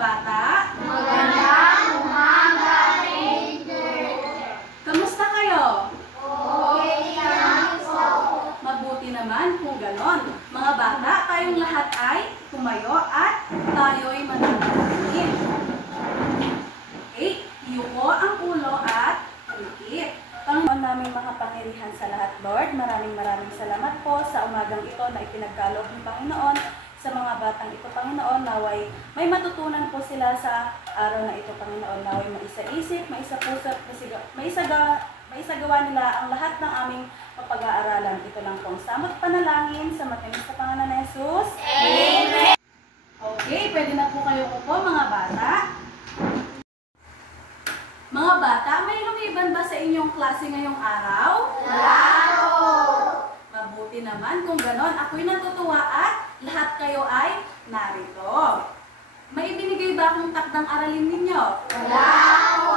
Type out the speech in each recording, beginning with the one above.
bata? Magandang umaga, teacher. Kamusta kayo? Okay lang po. Mabuti naman kung ganon. Mga bata, tayong lahat ay tumayo at tayo'y mananalangin. Okay, iyuko ang ulo at umikit. Panginoon naming makapangyarihan sa lahat, Lord, maraming salamat po sa umagang ito na ipinagkaloob ng Panginoon sa mga batang ito, Panginoon. Naway may matutunan po sila sa araw na ito, Panginoon. Naway maisa-isip, maisa-puso, maisagawa nila ang lahat ng aming papag-aaralan. Ito lang pong samot panalangin sa matamis sa pangalan ni Jesus. Amen. Okay, pwede na po kayo upo, mga bata. Mga bata, may lumiban ba sa inyong klase ngayong araw? Wala. Mabuti naman kung ganon. Ako'y natutuwa at lahat kayo ay narito. May ibinigay ba akong takdang aralin ninyo? Wala po.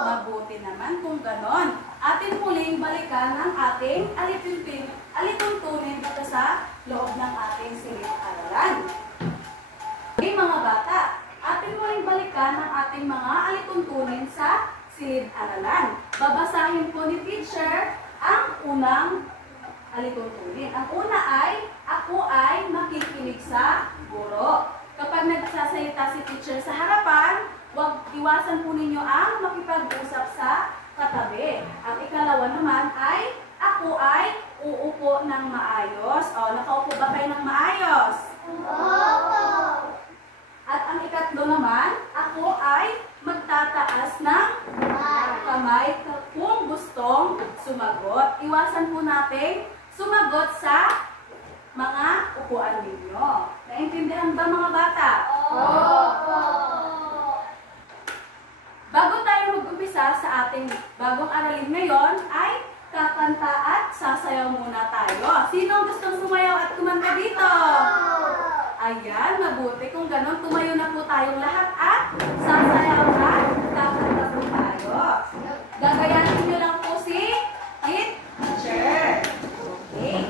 Mabuti naman kung ganon. Atin muling balikan ang ating alituntunin dito sa loob ng ating silid-aralan. Okay, mga bata, atin muling balikan ang ating mga alituntunin sa silid-aralan. Babasahin po ni teacher ang unang alituntunin. Ang una ay, ako ay makikinig sa guro. Kapag nagsasalita si teacher sa harapan, huwag iwasan po ninyo ang makipag-usap sa katabi. Ang ikalawa naman ay, ako ay uupo ng maayos. O, nakaupo ba kayo ng maayos? Opo. At ang ikatlo naman, ako ay magtataas ng kamay kung gustong sumagot. Iwasan po natin sumagot sa mga upuan ninyo. Naintindihan ba, mga bata? Opo. Bago tayo mag-umpisa sa ating bagong aralin ngayon, ay kakanta at sasayaw muna tayo. Sino ang gustong sumayaw at kumanta dito? Ayan, mabuti. Kung ganon, tumayo na po tayong lahat at sasayaw at kakanta po tayo. Gagayahin nyo lang po si teacher. Okay.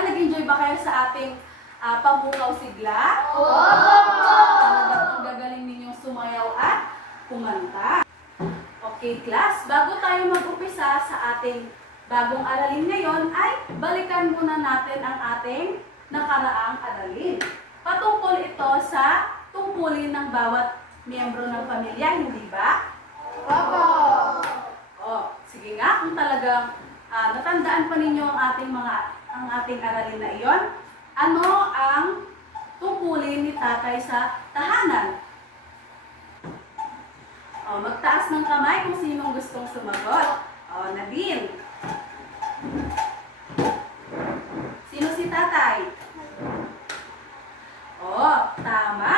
Nag-enjoy ba kayo sa ating pambukaw sigla? Opo! ang gagaling ninyong sumayaw at kumanta. Okay, class, bago tayo mag-upisa sa ating bagong aralin ngayon, ay balikan muna natin ang ating nakaraang aralin. Patungkol ito sa tungkulin ng bawat miyembro ng pamilya, hindi ba? Opo. Sige nga, kung talagang natandaan pa ninyo ang ating aralin na iyon, ano ang tungkulin ni tatay sa tahanan? Magtaas ng kamay kung sinong gustong sumagot. Nadine. Sino si tatay? Tama.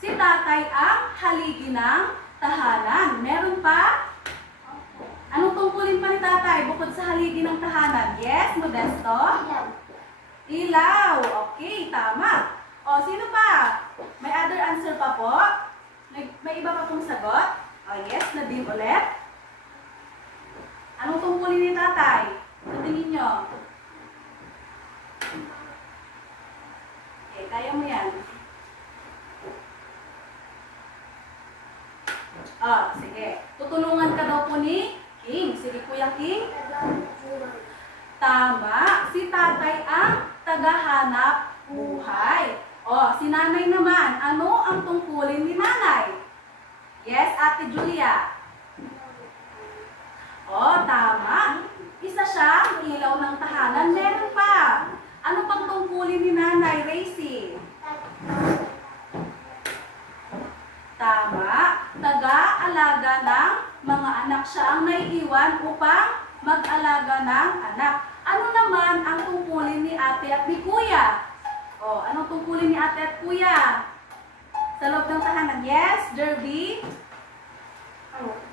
Si tatay ang haligi ng tahanan. Meron pa? Anong tungkulin pa ni tatay bukod sa haligi ng tahanan? Yes, Modesto? Ilaw. Okay, tama. Sino pa? May other answer pa po? May iba pa pong sagot? Yes, Nadine ulit. Anong tungkulin ni tatay? Sa tingin nyo? Okay, kaya mo yan. Sige. Tutulungan ka daw po ni King. Sige, Kuya King. Tama. Si tatay ang tagahanap buhay. Si nanay naman. Ano ang tungkulin ni nanay? Yes, Ate Julia. Tama. Isa siyang ilaw ng tahanan. Meron pa. Ano pang tungkulin ni nanay, Racy? Tama. Taga-alaga ng mga anak. Siya ang naiiwan upang mag-alaga ng anak. Ano naman ang tungkulin ni ate at ni kuya? Anong tungkulin ni ate at kuya? Sa loob ng tahanan. Yes, Derby?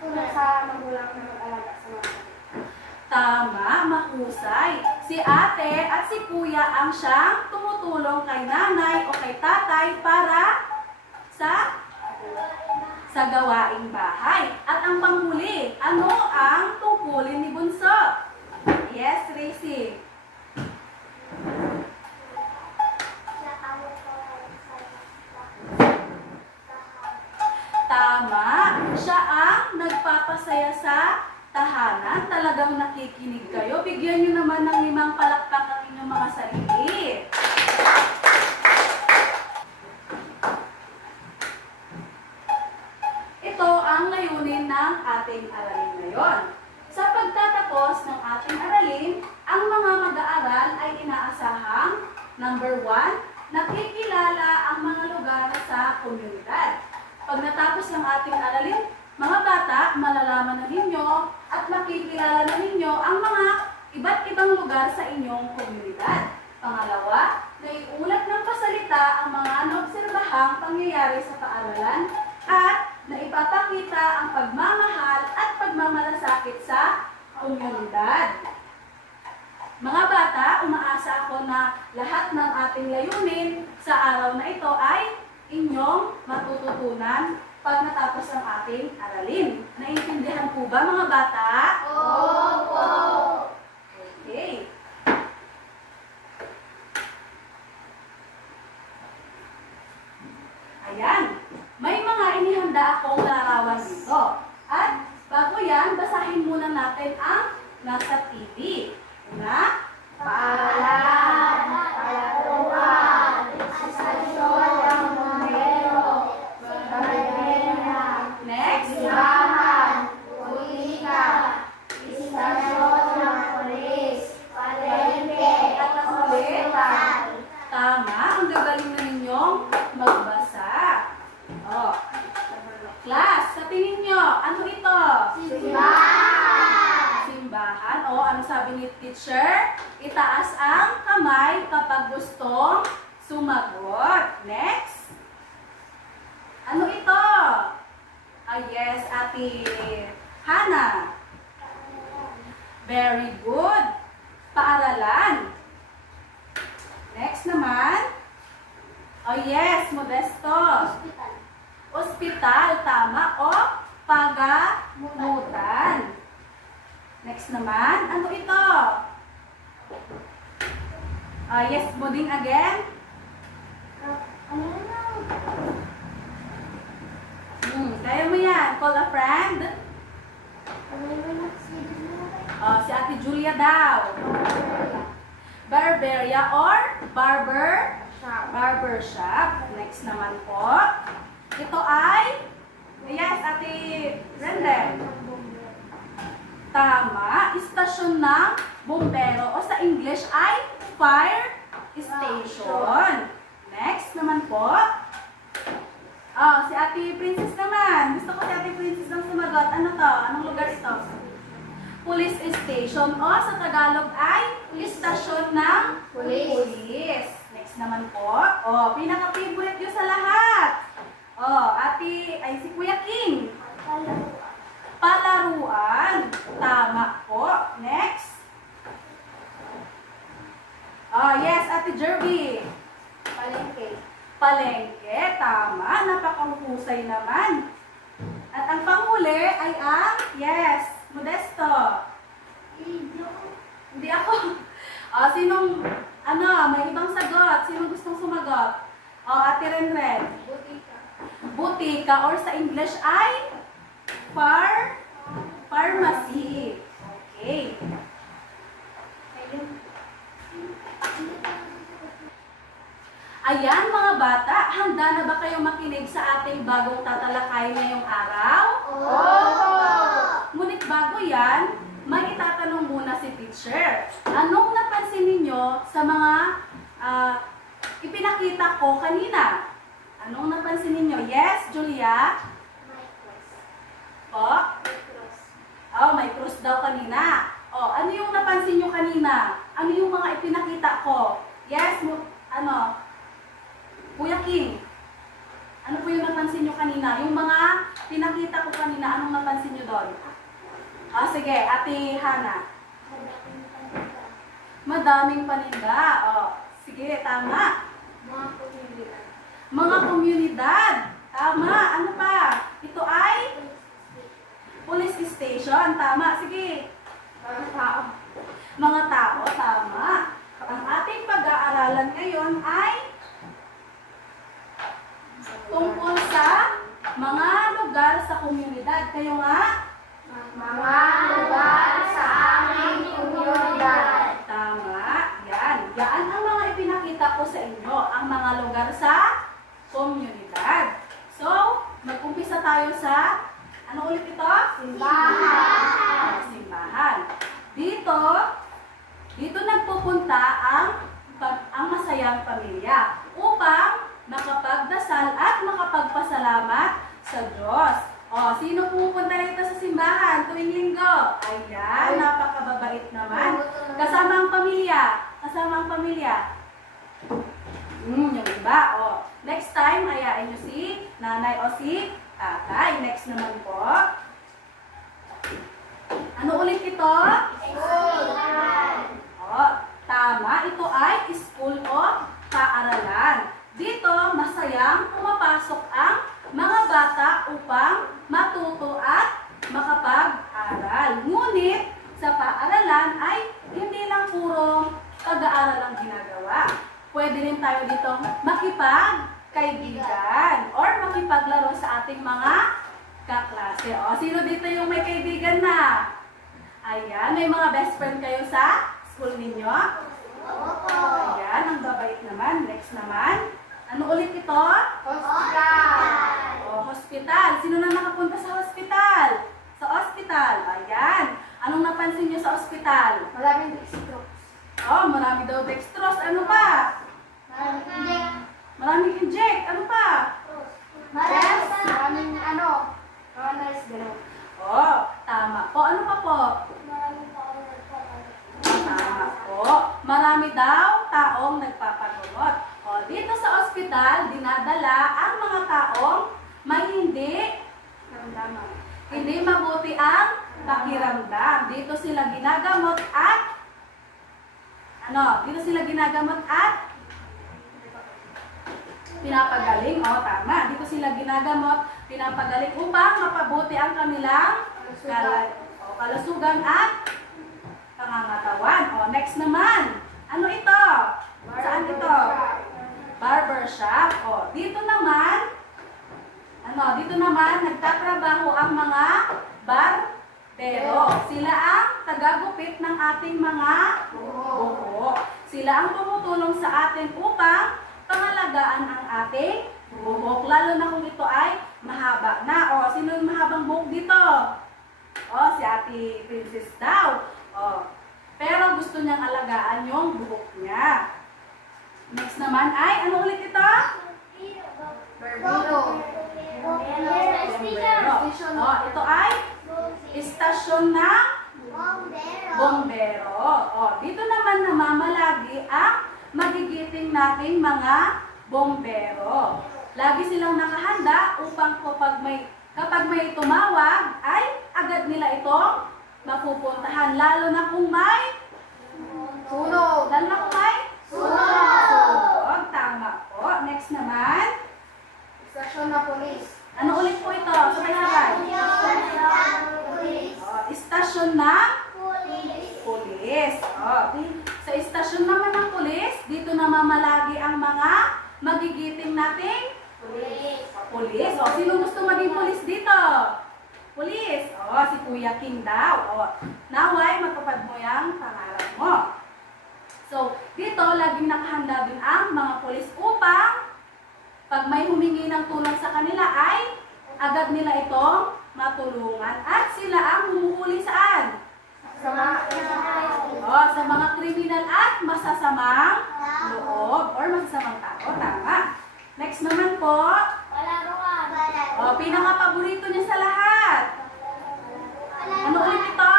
Tulad sa magulang na mag-alaga sa mga kapatid. Tama, mahusay. Si ate at si kuya ang siyang tumutulong kay nanay o kay tatay para sa gawaing bahay. At ang panghuli, ano ang tungkulin ni Bunso? Yes, Racy. Tama, siya ang nagpapasaya sa tahanan. Talagang nakikinig kayo. Bigyan nyo naman ng 5 palakpak ang inyong mga sarili. Ito ang layunin ng ating aralin ngayon. Sa pagtatapos ng ating aralin, ang mga mag-aaral ay inaasahang number 1, nakikilala ang mga lugar sa komunidad. Pag natapos ng ating aralin, mga bata, malalaman na ninyo at makikilala na ninyo ang mga iba't ibang lugar sa inyong komunidad. Pangalawa, naiulat ng pasalita ang mga naobserbahang pangyayari sa paaralan at naipapakita ang pagmamahal at pagmamalasakit sa komunidad. Mga bata, umaasa ako na lahat ng ating layunin sa araw na ito ay inyong matututunan pag natapos ang ating aralin. Naiintindihan po ba mga bata? Opo. Okay. Ayan. May mga inihanda akong larawan dito. At bago yan, basahin muna natin ang nasa TV. Una, Paalam, palatuan, istasyon ng bombero, barberena, next, simbahan, politika, istasyon ng polis, palengke, at ang huli. hospital. Tama, ang gagaling na ninyong magbasa. Class, sa tingin nyo, ano ito? Simbahan. Simbahan. Ano sabi ni teacher? Itaas ang kamay kapag gustong sumagot. Next. Ano ito? Yes, Ate Hana. Very good. Paaralan. Next naman. Yes, Modesto. Ospital, tama. Pagamutan. Next naman, ano ito? Yes, Buding again. Call a friend. Si Ate Julia daw. Barberia or barber? Barber shop. Next naman po. Ito ay, yes, Ate Rendel. Tama. Istasyon ng bombero o sa English ay fire station. Next naman po. Si Ate Princess naman. Gusto ko si Ate Princess nang sumagot. Ano to? Anong lugar ito? Police station o sa Tagalog ay istasyon ng police. Next naman po. Pinaka-favorite nyo sa lahat. Si Kuya King. Palaruan. Tama po. Next. Yes, Ate Jerby. Palengke. Tama. Napakahusay naman. At ang panghuli ay ang, yes, Modesto. Hindi ako. May ibang sagot. Sinong gustong sumagot? Ate Renren. Butika or sa English ay pharmacy. Okay. Ayan mga bata, handa na ba kayong makinig sa ating bagong tatalakay ngayong araw? Ngunit bago yan, may itatanong muna si teacher. Anong napansin ninyo sa mga ipinakita ko kanina? Anong napansin ninyo? Yes, Julia? May cross daw kanina. Ano yung napansin nyo kanina? Ano yung mga ipinakita ko? Yes, Kuya King. Ano po yung napansin nyo kanina? Yung mga pinakita ko kanina, anong napansin nyo doon? Sige, Ate Hana. Madaming paninda. Sige, tama. Mga komunidad. Tama. Ano pa? Ito ay police station. Tama. Sige. Mga tao. Tama. Ang ating pag-aaralan ngayon ay tungkol sa mga lugar sa komunidad. Kayo nga? Mga lugar sa aming komunidad. Tama. Yan. Yan ang mga ipinakita ko sa inyo. Ang mga lugar sa komunidad. So, mag-umpisa tayo sa, ano ulit ito? Simbahan. Simbahan. Dito nagpupunta ang masayang pamilya upang makapagdasal at makapagpasalamat sa Diyos. Sino pupunta rito sa simbahan tuwing linggo? Ayan, napakababait naman. Kasama ang pamilya. Yung iba. Next time, ayain nyo si nanay o si tatay. Next naman po. Ano ulit ito? Tama. Ito ay school o paaralan. Dito, masayang pumapasok ang mga bata upang matuto at makapag-aral. Ngunit, sa paaralan ay hindi lang puro pag-aaral ang ginagawa. Pwede rin tayo dito makipagkaibigan or makipaglaro sa ating mga kaklase. Sino dito yung may kaibigan na? Ayan, may mga best friend kayo sa school ninyo? Ayan, ang babait naman. Next naman. Ano ulit ito? Hospital. Hospital. Sino na nakapunta sa hospital? Sa hospital. Ayan. Anong napansin nyo sa hospital? Maraming dextrose. Marami daw dextrose. Ano pa? Maraming inject. Ano pa? Maraming nurse, gano'n. Tama po. Ano pa po? Tama po. Marami daw taong nagpapagamot. Dito sa ospital, dinadala ang mga taong may hindi mabuti ang pakiramdam. Dito sila ginagamot at pinapagaling. Tama. Dito sila ginagamot, pinapagaling upang mapabuti ang kanilang kalusugan at pangangatawan. Next naman. Ano ito? Saan ito? Barber shop. Dito naman, ano Dito naman, nagtatrabaho ang mga barbero. Sila ang tagagupit ng ating mga buhok. Sila ang tumutulong sa atin upang pangalagaan ang ating buhok. Lalo na kung ito ay mahaba na. O, sino yung mahabang buhok dito? O, si Ate Princess daw. O, pero gusto niyang alagaan yung buhok niya. Next naman ay, ano ulit ito? Barbero. O, ito ay istasyon ng bombero. O, dito naman namamalagi ang magigiting nating mga bombero. Lagi silang nakahanda upang kapag may tumawag, ay agad nila itong mapupuntahan. Lalo na kung may Sunog. Lalo na kung may sunog. Tama po. Next naman. Istasyon na polis. Ano ulit po ito? Sabay-sabay. Istasyon ng pulis. Sa istasyon naman ng pulis, dito namamalagi ang mga magigiting nating pulis. Sino gusto maging pulis dito? Pulis. Si Kuya King daw. Naway, matupad mo yung pangarap mo. So, dito, laging nakahanda din ang mga pulis upang pag may humingi ng tulong sa kanila ay agad nila itong matulungan. At sila ang humuhuli saan? Sa mga kriminal at masasamang loob or masasamang tao. Tama. Next naman po. Pinaka-paborito niya sa lahat. Ano ulit ito?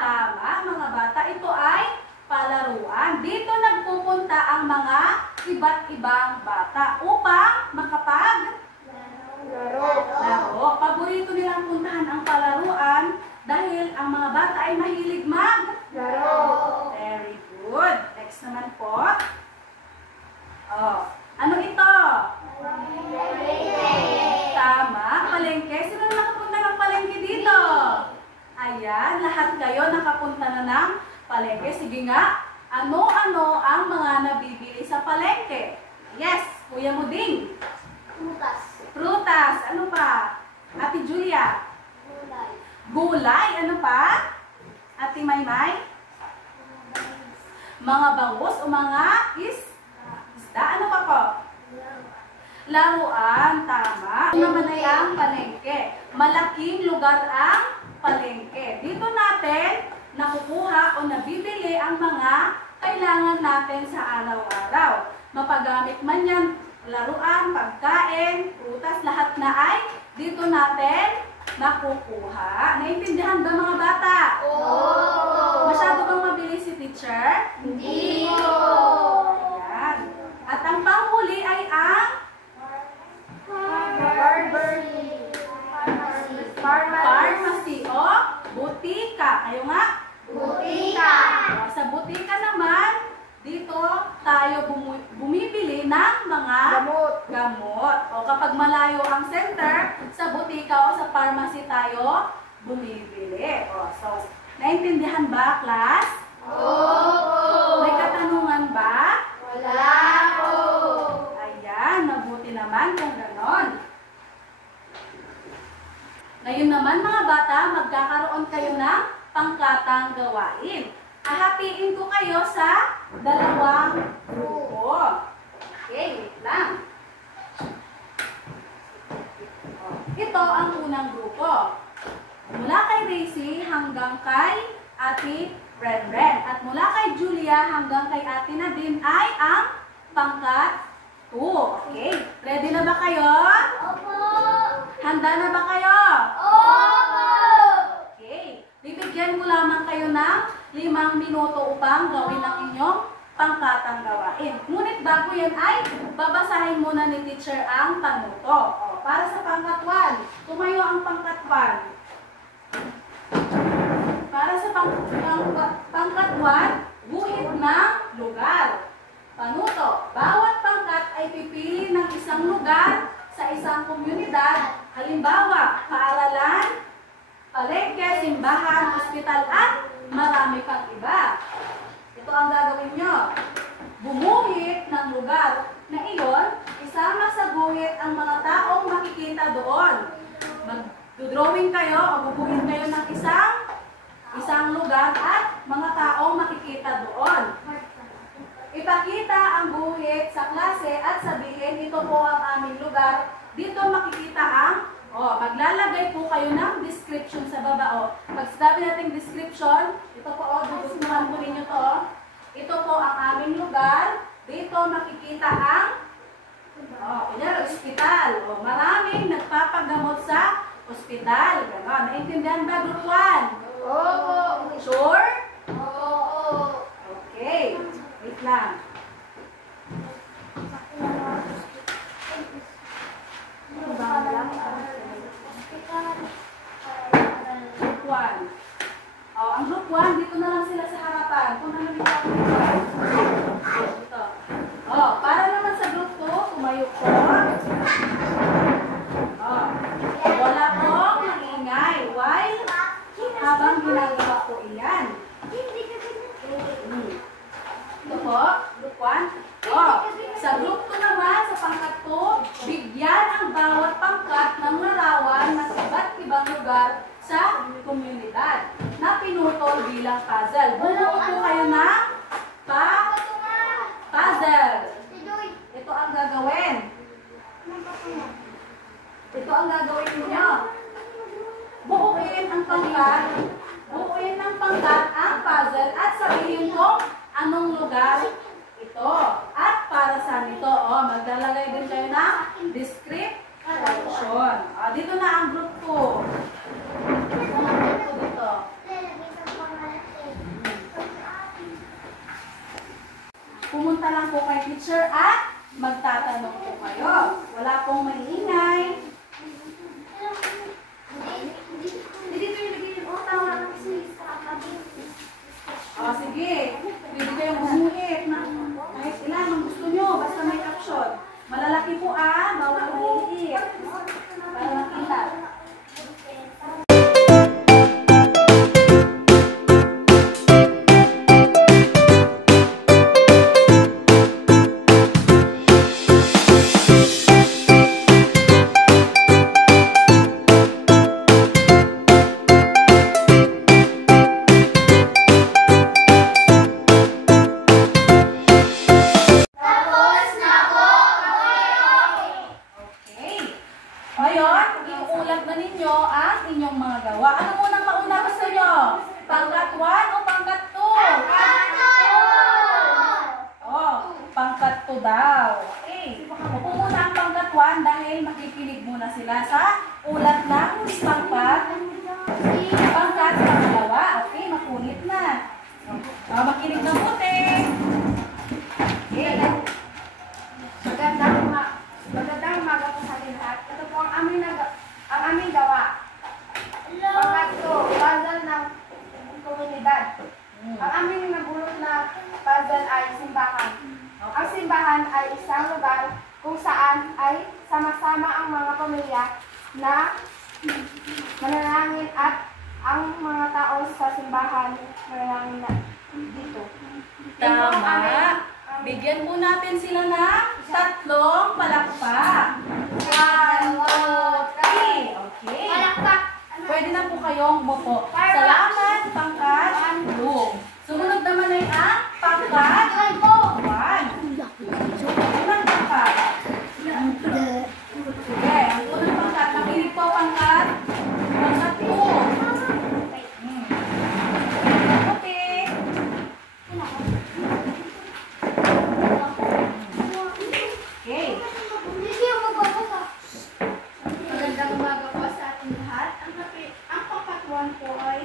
Tama, mga bata. Ito ay palaruan. Dito nagpupunta ang mga iba't ibang bata upang laro. Paborito nilang puntahan ang palaruan dahil ang mga bata ay mahilig maglaro. Very good. Next naman po. Ano ito? Tama, palengke. Sino na nakapunta ng palengke dito? Ayan, lahat kayo nakapunta na ng palengke. Sige nga, ano-ano ang mga nabibili sa palengke? Yes, Kuya Muding. Prutas. Ano pa? Ate Julia. Gulay. Ano pa? Ate Maymay. Mga bangus o mga isda. Ano pa po? Laruan. Tama. Ano naman ay ang palengke? Malaking lugar ang palengke. Dito natin nakukuha o nabibili ang mga kailangan natin sa araw-araw. Mapagamit man yan, laruan, pagkain, prutas, lahat na ay dito natin nakukuha. Naintindihan ba mga bata? Masyado bang mabilis si teacher? Hindi. Ayan. At ang panghuli ay ang pharmacy o butika. Kayo nga? Butika. Sa butika naman, dito tayo bumibili ng mga gamot. O kapag malayo ang center, sa butika o sa pharmacy tayo bumibili. So, naintindihan ba, class? May katanungan ba? Wala po. Ayan, mabuti naman kung ganon. Ngayon naman mga bata, magkakaroon kayo ng pangkatang gawain. Hahatiin ko kayo sa dalawang grupo. Okay, wait lang. Ito ang unang grupo. Mula kay Racy hanggang kay Ate Bren. At mula kay Julia hanggang kay Ate Nadine ay ang pangkat 2. Okay, ready na ba kayo? Opo. Handa na ba kayo? Opo. Okay, bibigyan ko lamang kayo ng 5 minuto upang gawin ang inyong pangkatang gawain. Ngunit bago yan ay babasahin muna ni teacher ang panuto. Para sa pangkat 1, tumayo ang pangkat 1. Para sa pangkat 1, guhit ng lugar. Panuto, bawat pangkat ay pipili ng isang lugar sa isang komunidad. Halimbawa, paaralan, palengke, simbahan, ospital at marami pang iba. Ito ang gagawin nyo. Bumuhit ng lugar na iyon, isama sa guhit guhit ang mga taong makikita doon. Mag-drawing kayo o guguhit kayo ng isang lugar at mga taong makikita doon. Ipakita ang guhit sa klase at sabihin, ito po ang aming lugar. Dito makikita ang, maglalagay po kayo ng description sa baba. Pag sabi natin description, ito po, gugustuhan po ninyo to. Ito po ang aming lugar. Dito makikita ang, kunyari, ospital. Maraming nagpapagamot sa ospital. Ganon. Naintindihan ba, Group 1? Oo. Sure? Oo. Okay. Wait lang. Group 1. Ang Group 1, dito na lang sila sa harapan. Kung ano dito ang Group 1. Ito. Para naman sa Group 2, tumayo po. Wala pong maingay. While habang ginagawa po iyan. Ito po, Group 1. Sa Group 2 naman, sa pangkat 2, bigyan ang bawat pangkat ng larawan ng iba't ibang lugar sa komunidad na pinutol bilang puzzle. Bumuo po kayo ng puzzle. Ito ang gagawin. Ito ang gagawin ninyo. Buuin ng pangkat ang puzzle at sabihin kung anong lugar ito. At para sa nito, maglalagay din kayo ng description. Dito na ang Group 2. Ito ang Group 2 dito. Pumunta lang po kay teacher at magtatanong po kayo. Wala pong maingay. Sige. Pwede kayong umuhit na kahit ilan ang gusto nyo. Basta may caption. Malalaki po bawal umiit. Para makita. Ngayon, iuulat na ninyo ang inyong mga gawa. Ano munang mauna gusto nyo? Pangkat 1 o pangkat 2? Pangkat 2 daw. Okay. Upo muna ang pangkat 1 dahil makikinig muna sila sa ulat ng pangkat pangalawa. Okay, makunit na. Makinig na buti. Okay. Magandang umaga po sa lahat. Ito po ang aming gawa. Pangkat 2, puzzle ng komunidad. Ang aming nabulot na puzzle ay simbahan. Ang simbahan ay isang lugar kung saan ay sama-sama ang mga pamilya na manalangin at ang mga tao sa simbahan manalangin na dito. Tama. Bigyan po natin sila ng 3 palakpak. 1, 2, 3. Okay. Pwede na po kayong umupo. Salamat, pangkat 2. Sumunod naman ay ang pangkat 1. Unang pangkat. Sige, ang unang pangkat. Makinig po pangkat 2. Magandang umaga po sa ating lahat. Ang pangkat 1 po ay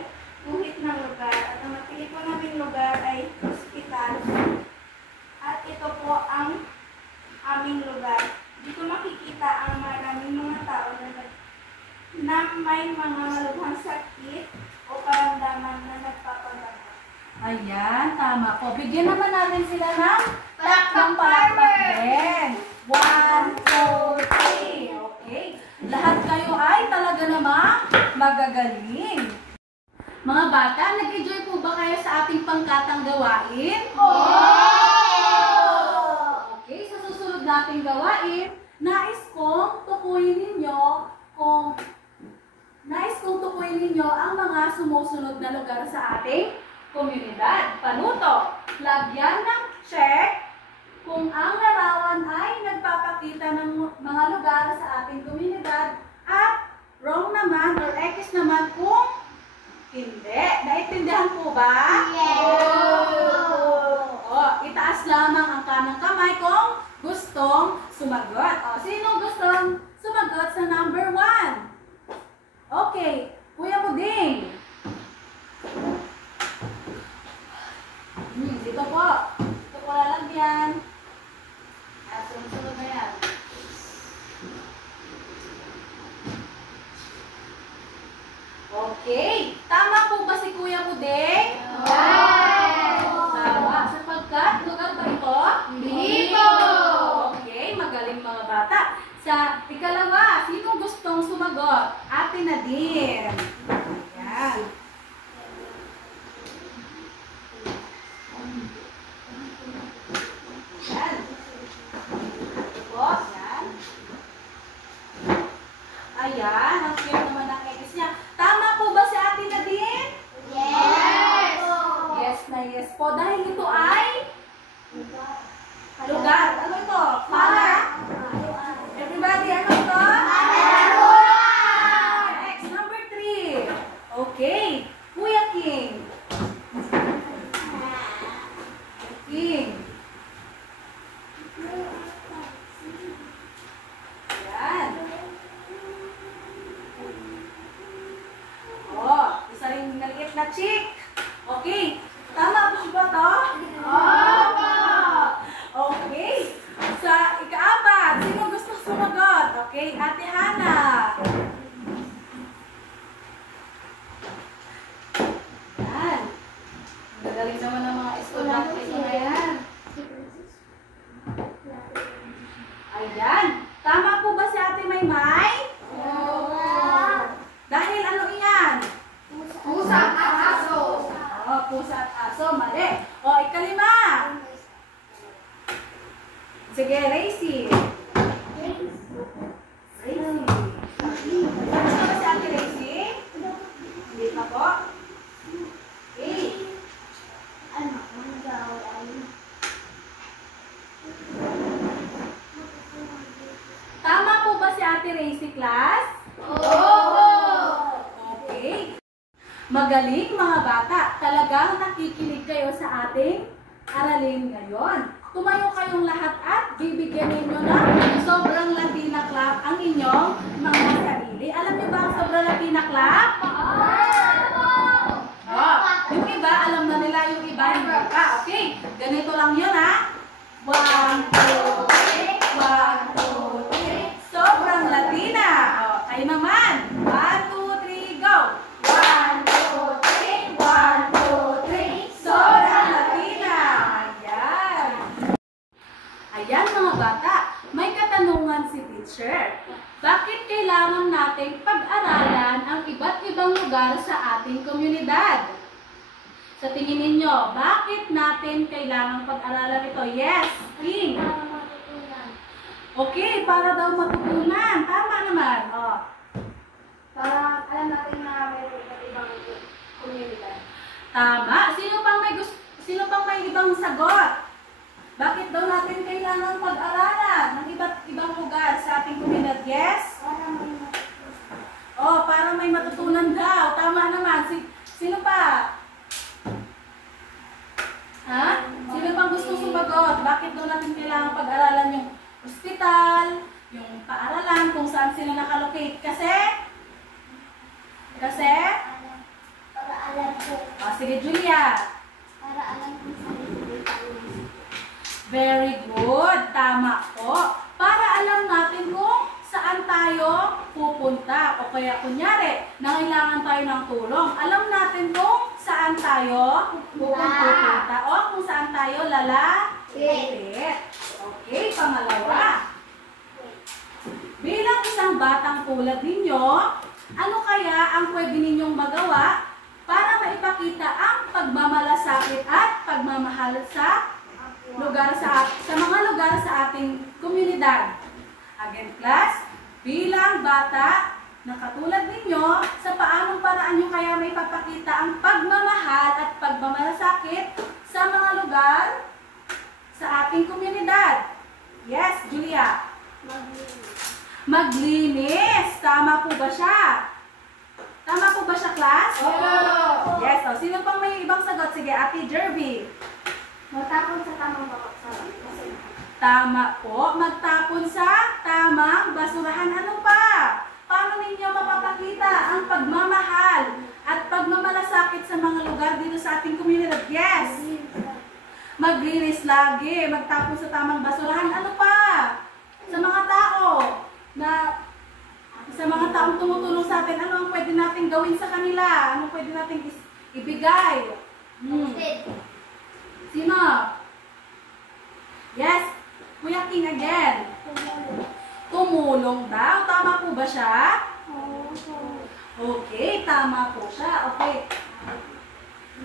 guhit ng lugar. At ang napili po namin lugar ay hospital. At ito po ang aming lugar. Dito makikita ang maraming mga tao na may mga malubhang sakit o karamdaman na nagpapagamot. Ayan, tama po. Bigyan naman natin sila ng palakpak din. 1, 2, 3. Okay. Lahat kayo ay talaga namang magagaling. Mga bata, nag-enjoy po ba kayo sa ating pangkatang gawain? Okay, sa susunod nating gawain, nais kong tukuyin ninyo ang mga sumusunod na lugar sa ating komunidad. Panuto, lagyan ng check kung ang larawan ay nagpapakita ng mga lugar sa ating komunidad at wrong naman or X naman kung hindi. Naintindihan po ba? O, itaas lamang ang kanang kamay kung gustong sumagot. O, sino gustong sumagot sa number 1? Okay, Kuya Puding. Dito po. Ito po lalagyan. Sunod na yan. Okay. Tama po ba si Kuya Puding? Yes! Tama. Sapagkat, lugar ba ito? Hindi po! Okay, magaling mga bata. Sa ikalawa, sino gustong sumagot? Ate Nadir. Ayan. Ayan. Po, ayan. Ayan, ang cute naman ang X niya. Tama po ba si Ate Nadir? Yes! Yes na yes po. Dahil ito ay lugar. Ano ito? Para? Everybody, ano ito? Next, number 3. Okay. Kuya King. King. Ayan. Oh, isa rin maliit na chick. Okay. Tama po ba ito? Opo! Okay. Sa ika-4, sino gusto sumagot? Okay, Ate Hana. Yan. Magaling naman ang mga estudyante ko na yan. Ayan. Tama po ba si Ate Maymay? Dahil ano iyan? Pusa at aso! Oh, pusa at aso. Mali. O, ika-5. Sige, Racy. Racy. Gusto ba si Ate Racy? Hindi pa po. Okay. Tama po ba si Ate Racy, class? Opo! Okay. Magaling mga bata. Talagang nakikinig kayo sa ating aralin ngayon. Tumayo kayong lahat at bibigyan ninyo ng sobrang Latina clap ang inyong mga sarili. Alam niyo ba ang sobrang Latina clap? Oh, yung iba, alam na nila, yung iba, hindi pa. Okay, ganito lang yun ha. 1, 2, 3, 1, 2, 3. Sobrang Latina. Oh, kayo naman. 1, 2, 3, go. 1, 2, 3, 1, 2, 3. Sobrang Latina. Ayan. Ayan mga bata, may katanungan si teacher. Bakit kailangan nating pag-aralan ang iba't ibang lugar sa ating komunidad? Sa tingin ninyo, bakit natin kailangan pag-aralan ito? Yes, King. Okay, para daw matutunan. Tama naman. Oh. Para alam natin na mayroon iba't ibang komunidad. Tama. Sino pang may ibang sagot? Bakit daw natin kailangan pag-aralan ng iba't ibang lugar sa ating komunidad? Yes? Oh, para may matutunan daw. Tama naman. Sino pa? Ha? Sino pang gusto sumagot? Bakit daw natin kailangan pag-aralan yung ospital, yung paaralan, kung saan sila nakalocate? Kasi? Para alam ko. Oh, sige, Julia. Para alam ko sa Very good. Tama po. Para alam natin kung saan tayo pupunta. O kaya kunyari, nangailangan tayo ng tulong. Alam natin kung saan tayo pupunta. O kung saan tayo lalapit. Okay, pangalawa. Bilang isang batang tulad ninyo, ano kaya ang pwede ninyong magawa para maipakita ang pagmamalasakit at pagmamahal sa mga lugar sa ating komunidad? Again, class, bilang bata na katulad ninyo, sa paanong paraan nyo kaya may papakita ang pagmamahal at pagmamalasakit sa mga lugar sa ating komunidad? Yes, Julia. Maglinis. Tama po ba siya? Tama po ba siya, class? Oo. Yes. So, sino pang may ibang sagot? Sige, Ate Jerby. Magtapon sa tamang babaksakan. Tama po. Magtapon sa tamang basurahan. Ano pa? Paano ninyo mapapakita ang pagmamahal at pagmamalasakit sa mga lugar dito sa ating komunidad? Yes. Maglinis lagi. Magtapon sa tamang basurahan. Ano pa? Sa mga tao na sa mga taong tumutulong sa atin, ano ang pwede natin gawin sa kanila? Ano pwede natin ibigay? Sino? Yes. Kuya King again. Tumulong daw. Tama po ba siya? Okay, tama po siya. Okay.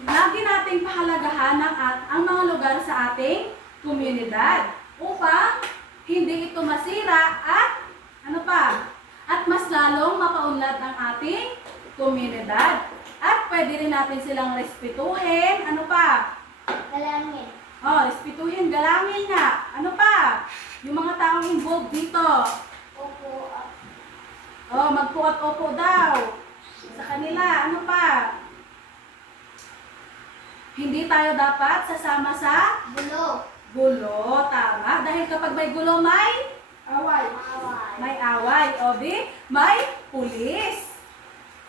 Lagi nating pahalagahan ang mga lugar sa ating komunidad upang hindi ito masira at ano pa? At mas lalong mapaunlad ang ating komunidad. At pwede rin natin silang respetuhin. Ano pa? Galangin. Oh, respetuhin, galangin nga. Ano pa? Yung mga taong involved dito. Opo. Oh, magpo at opo daw. Sa kanila, ano pa? Hindi tayo dapat sasama sa Bulo. gulo. Tama. Dahil kapag may gulo, may Away. may away. O di, may pulis.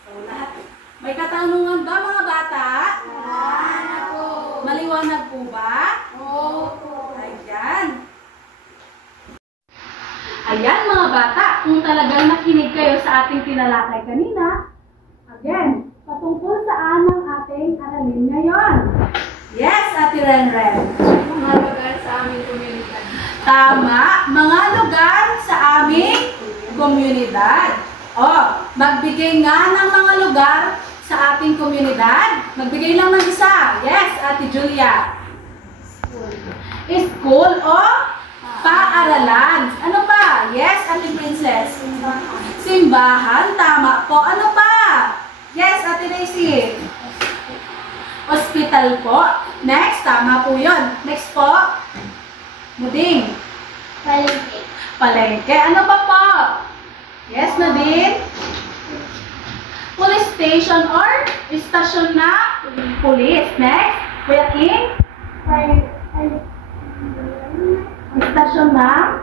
So, lahat. May katanungan ba mga bata? Maliwanag po ba? Opo. Ayan. Ayan mga bata, kung talagang nakinig kayo sa ating tinalakay kanina, again, patungkol saan ang ating aralin ngayon? Yes, Ate Renren. Mga lugar sa aming komunidad. Tama, mga lugar sa aming komunidad. O, magbigay nga ng mga lugar sa ating komunidad. Magbigay lang ng isa. Yes, Ate Julia. School o paaralan. Ano pa? Yes, Ate Princess. Simbahan. Tama po. Ano pa? Yes, Ate Daisy. Hospital po. Next, tama po yun. Next po. Muding. Palengke. Palengke. Ano pa po? Yes, Nadine. Police station or station na police. Next. Kuya King. Station na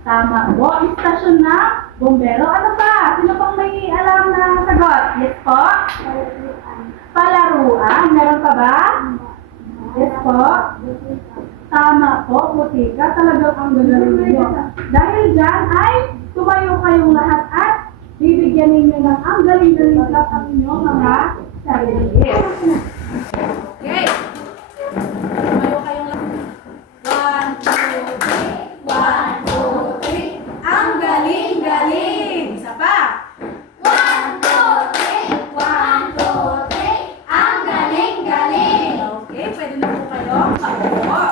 tama po. Station na bombero. Ano pa? Sino pang may alam na sagot? Yes po. Palaruan. Meron pa ba? Yes po. Tama po. Butika. Talagang ang gagaling ninyo. Dahil dyan ay tumayo kayong lahat at bibigyan ninyo ng ang galing-galing lahat ang inyong mga sarili. Okay. Tumayo kayong lahat. 1, 2, 3. 1, 2, 3. Ang galing-galing. Isa pa. 1, 2, 3. 1, 2, 3. Ang galing-galing. Okay, pwede na po kayo paupo.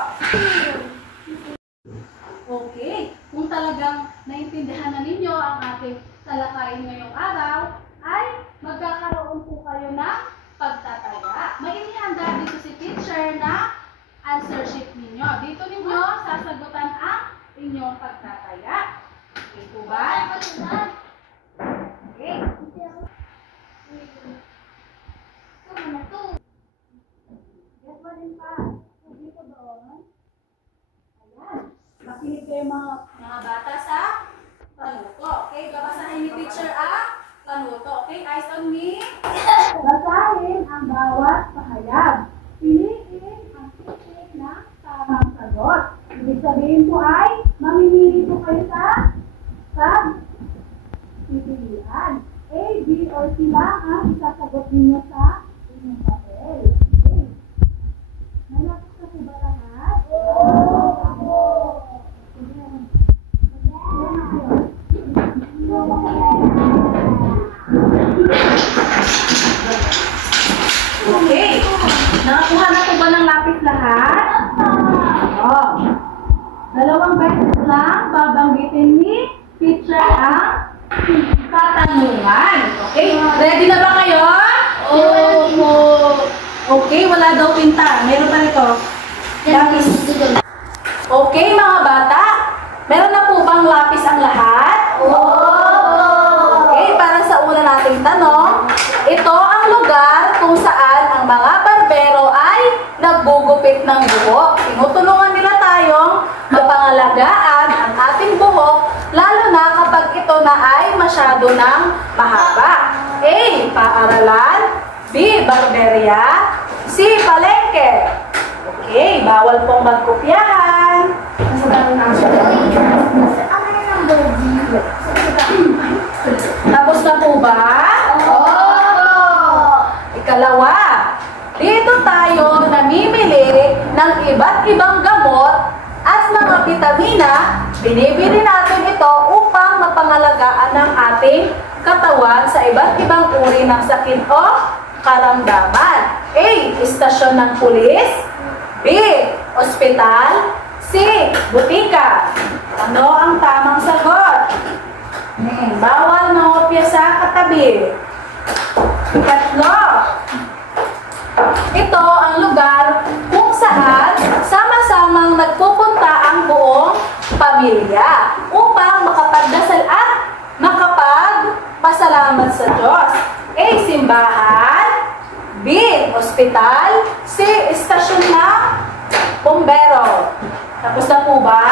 Okay, kung talagang naintindihan na ninyo ang ating talakayin ngayong araw, ay magkakaroon po kayo ng pagtataya. May inihanda dito si teacher na answer sheet ninyo. Dito ninyo sasagutan ang inyong pagtataya. Okay po ba? Okay. Get mo din pa. Dito doon. Ayan. Makinig kayo mga bata sa panuto. Okay, babasahin ni teacher ang panuto. Okay, eyes on me. Basahin ang bawat pahayag. Piliin ang titik ng tamang sagot. Ibig sabihin po ay mamimili po kayo sa pipilian. A, B, or C lang ang isasagot ninyo sa inyong papel. Okay. Nalapit na po ba lahat? Okay. Nakakuha na po ba ng lapis lahat? lang babanggitin ni teacher ang katanungan. Okay, ready na ba kayo? Opo. Okay, wala daw pinta. Meron pa nito. Lapis. Okay, mga bata. Meron na po bang lapis ang lahat? Okay, para sa una nating tanong, ito ang lugar kung saan ang mga barbero ay naggugupit ng buhok. Tinutulungan nila tayong mapangalagaan ang ating buhok, lalo na kapag ito na ay masyado ng mahaba. A. Paaralan. B. Barberia. C. Palengke. Okay, bawal pong magkopyahan. Tapos na po ba? Ikalawa, dito tayo namimili ng iba't ibang gamot at mga bitamina. Binibili natin ito upang mapangalagaan ng ating katawan sa iba't ibang uri ng sakit o karamdaman. A. Istasyon ng pulis. B. Ospital. C. Butika. Ano ang tamang sagot? Bawal mangopya sa katabi. Ikatlo, ito ang lugar kung saan sama-samang nagpupunta ang buong pamilya upang makapagdasal at makapagpasalamat sa Diyos. A. Simbahan. B. Ospital. C. Istasyon ng bumbero. Tapos na po ba?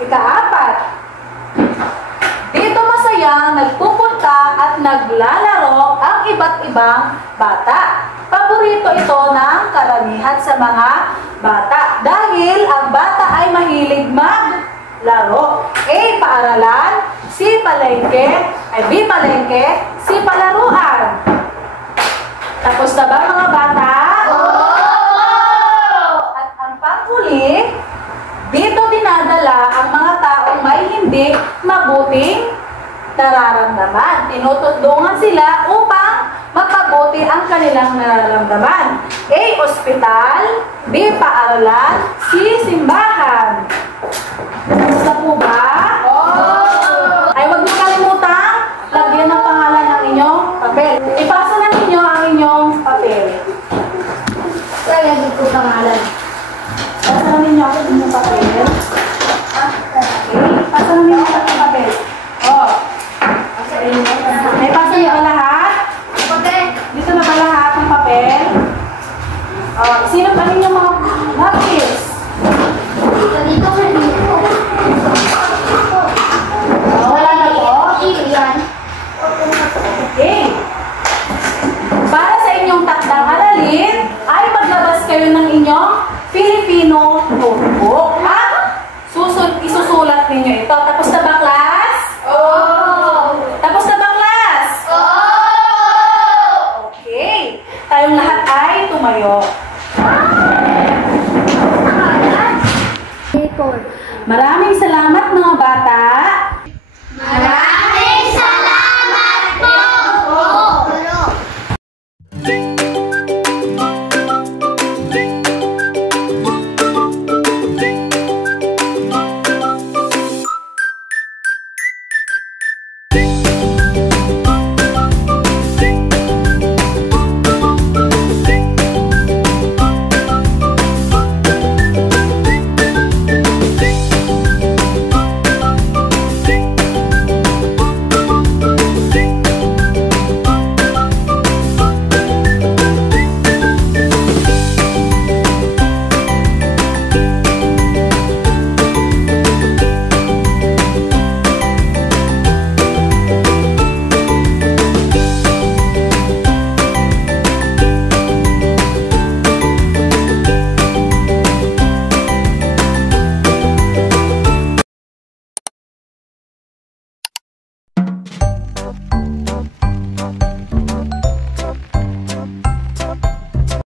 Ika-apat. Dito masaya nagpupunta at naglalaro ang iba't ibang bata. Paborito ito ng karamihan sa mga bata dahil ang bata ay mahilig maglaro. A. Paaralan. C. Palengke. B. Palengke. C. Palaruan. Tapos na ba mga bata? At ang panghuli, dito dinadala ang mga taong may hindi mabuting nararamdaman. Tinutulungan sila upang mapabuti ang kanilang nararamdaman. A. Ospital. B. Paaralan. C. Simbahan. Gusto po ba? Ay, huwag niyo kalimutan lagyan ng pangalan ng inyong papel. Ipasa na ninyo ang inyong papel. Lagyan ko pangalan. Pasa na ninyo ang inyong papel. Pasa na ninyo ang papel. May pasa niyo ba lahat? Dito na ba lahat ng papel? Sino pa ninyo mga lapis? Dito ka dito. Wala na po? Okay. Para sa inyong takdang aralin, ay maglabas kayo ng inyong Filipino notebook. Isusulat ninyo ito. Tapos na ba, class? Tapos na ba, class? Okay. Tayong lahat ay tumayo. Maraming salamat mga bata.